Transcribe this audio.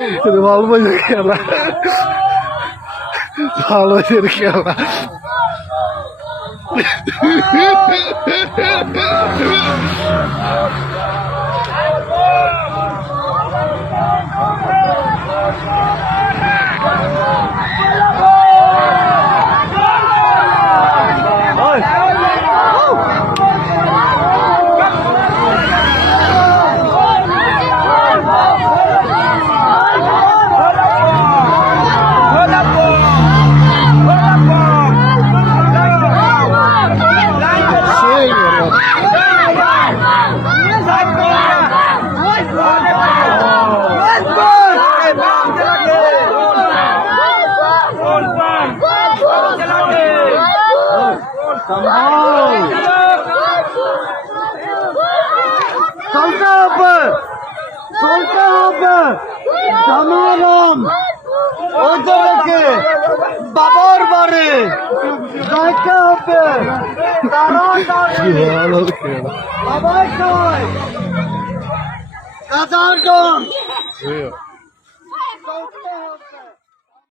ভালো মজা খেলা, ভালো খেলা। চলতে হবে, চলতে হবে। জামারাম ওদেরকে বাবার বাড়ি যাইতে হবে। সবাই 1000 জন